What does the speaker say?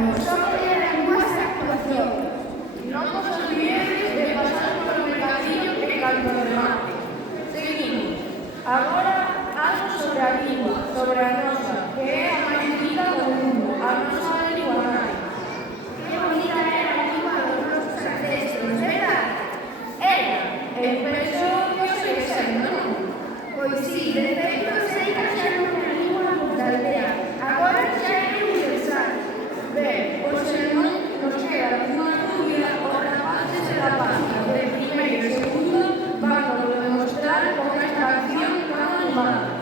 nos sobre a nosa actuación. Non vos olvidedes de pasar polo mercadillo e canto remate. Seguimos. Agora, algo sobre a lingua, sobre a nosa, que é a máis rica do mundo, a nosa lingua nai. Que bonita era a lingua dos nosos ancestros, verdad? Era, e penso que o segue sendo, non? Pois sí, de feito, sei que xa non é a lingua da aldea. Agora xa é universal. Ben, pois se non nos queda unha dúbida, os rapaces e rapazas de primeiro e segundo van a demostrar con esta acción tan animada.